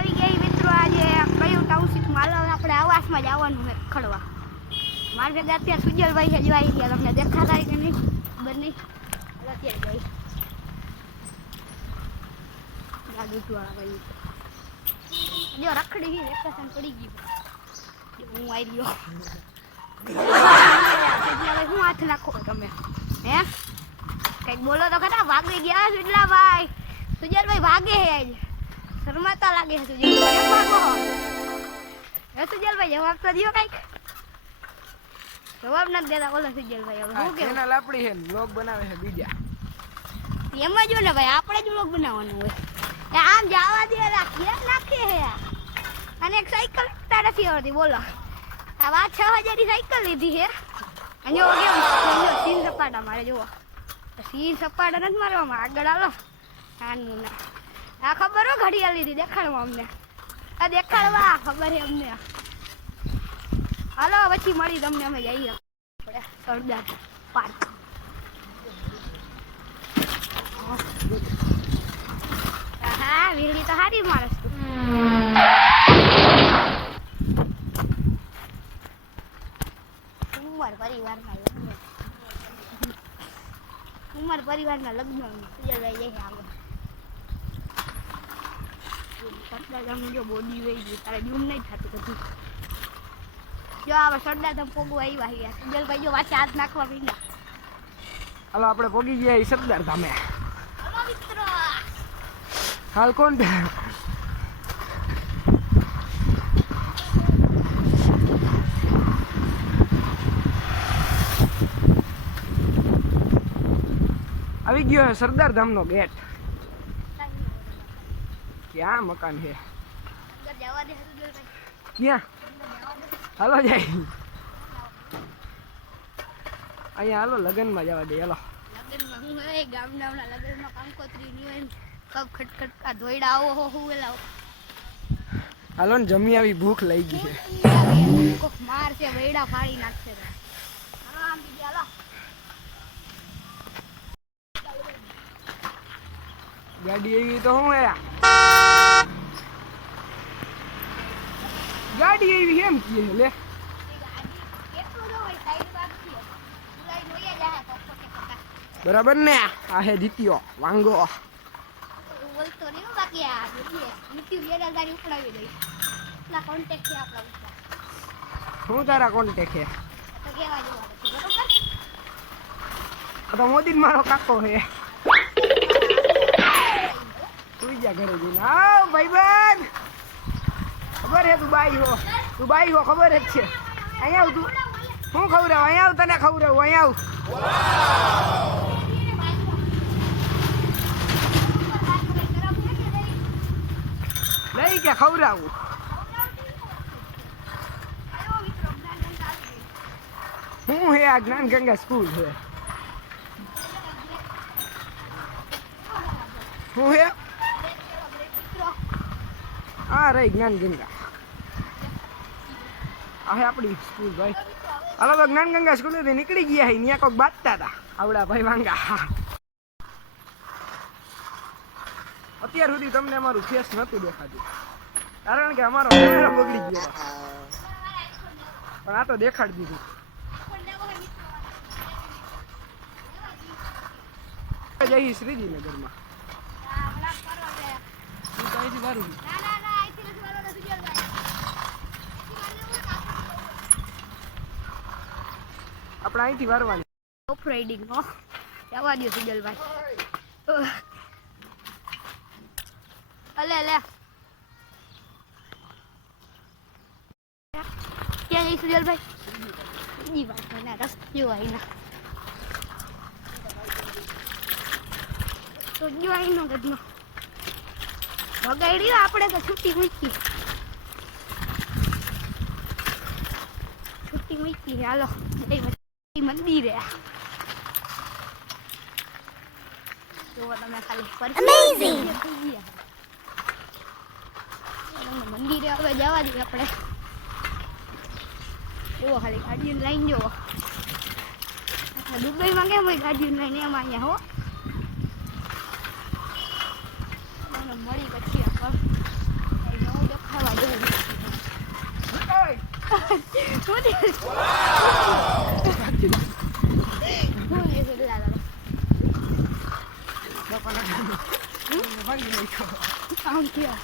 આવી ગઈ મિત્રો, આજે કયું ટાઉનશીપમાં હાલો આપણે આવાસમાં જવાનું છે ખડવા. મારે ભેગા અત્યારે સુજલભાઈ છે, જો આવી ગયા. તમને દેખાતા કે નહીં ખબર નહીં. હાલો અત્યારે જઈ ગાડુવાળા ભાઈ જો રખડી ગઈ, વેકેશન પડી ગયું. હું આવી ગયો. શું હાથ નાખો તમે? હે કંઈક બોલો તો ખરા. ભાગી ગયા સુજલાભાઈ. સુજલભાઈ ભાગે છે આજે, શરમાતા લાગે છે સુજલભાઈ. સુજલભાઈ જવાબ તો દો કઈક. જવાબ નથી દેતા. બોલો સુજલભાઈ, હવે શું કેવું? ચેનલ આપણી છે, વ્લોગ બનાવે છે બીજા. એમાં જો ને ભાઈ, આપણે જ વ્લોગ બનાવવાનું હોય. આમ જવા દે, રાખીએ નાખે છે. અને એક સાયકલ નથી આવડતી. બોલો, આ વાત 6000 ની સાયકલ લીધી છે. અને જો કેમ સીન સપાટા મારે જુઓ. સીન સપાટા નથી મારવામાં. આગળ હાલો. આનું ના આ ખબર હો, ઘડિયાળ લીધી દેખાડવા અમને. આ દેખાડવા ખબર છે અમને. હાલો પછી મળી તમને. અમે જઈએ આપણે સરદાર પાર્ક. હા વીરડી તો સારી માણસ તું. ઉમર પરિવારના લગ્ન સુજલભાઈ જાય આગળ. જો બોડી વહી ગઈ, તારે ડૂમ નહીં થતું બધું. જો હવે સરદાર તમે પોગવા આવ્યા. સુજલભાઈ જો વાંચે હાથ નાખવા પીડા. હાલો આપણે પોગી ગયા સરદાર ધામે. હાલો મિત્રો, હાલ કોણ આવી ગયો છે સરદાર ધામ નો ગેટ. ક્યાં મકાન છે? જવા દે સુજલભાઈ. ક્યાં? હાલો જાય અહીંયા. હાલો લગ્નમાં જવા દે. હાલો લગ્નમાં હું હે ગામના લગ્નમાં કંકોત્રી ની હોય, કબ ખટખટકા ધોઈડા આવો હો હુવેલા. હાલો ને જમી આવી, ભૂખ લઈ ગઈ છે. કોક માર છે, વેડા ફાડી નાખશે. હાલો આમ બીજી હાલો. ગાડી એવી તો હું હે, ગાડી એવી એમ કીએ લે. બરાબર ને? આ હે દીતીઓ વાંગો. બોલતો નહીં બાકી. આ યુટ્યુબ બેદારી ઉપડાવી દઈ. એટલા કોન્ટેક્ટ છે આપણા ઉપર. શું તારા કોન્ટેક્ટ છે? તો કેવા જેવા બરોબર. આ તો મોદી મારો કાકો છે. સુઈ જા ઘરે જઈને. આવ ભાઈબંધ, ખબર હે તું બાઈ હો. તું બાઈ હો ખબર જ છે. અહીંયા આવ તું. શું ખવડાવ? અહીંયા આવ, તને ખવડાવું. અહીંયા આવ. લઈ કે ખવડાવું? શું હે આ જ્ઞાન ગંગા સ્કૂલ છે? શું હે? આ રહી જ્ઞાન ગંગા. આ હે આપણી સ્કૂલ ભાઈ. હાલો તો જ્ઞાન ગંગા સ્કૂલ થી નીકળી ગયા. ત્યાં કોઈક બાંધતા હતા આવડા ભાઈ વાંગા. અત્યાર સુધી તમને અમારું ફેસ નતું દેખાતું, કારણ કે અમારો કેમેરા બગડી ગયો. પણ આ તો દેખાડી દીધું. જઈ શ્રીજીનગરમાં. અહીંથી વારું આપણે અહીંથી વારવાની. ઓફ રાઇડિંગ હો, જવા દો સુજલભાઈ. અલે લે ક્યાં જઈ સુજલભાઈ? બીજી વાત ના રસ્તો આઈના તો જો આઈનો ગદનો બગાડી. આપણે તો છૂટી મૂકી. છૂટી મૂકી. હાલો મંદિરે. જો તમે ખાલી મંદિરે હવે જવા દઈએ આપણે. જુઓ ખાલી ગાડીની લાઈન જુઓ. દુબઈમાં કેમ હોય ગાડીની લાઈન, એમાં અહીંયા હો. મળી પછી હું થયું? હું થયું દાદા? ભાગી નાખ્યો. આમ થયો.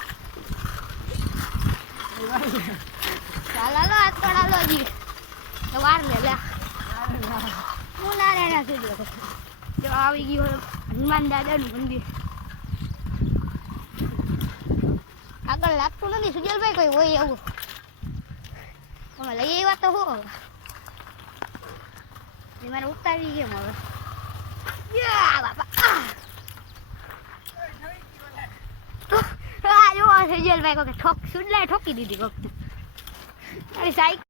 ચાલો આજ પડાલો જી તો વાર લે લે હું ના રે ના થઈ ગયો જો આવી ગયું હનુમાન દાદાનું મંદિર આગળ લાગતું નથી સુજલભાઈ કોઈ હોય એવું તમે લઈ આવ્યા તો હું એ મને ઉતારી કેમ હવે યા બાપા આ જો સુજલભાઈ કોઈ ઠોકી દીધી કોક અરે સાઈકલ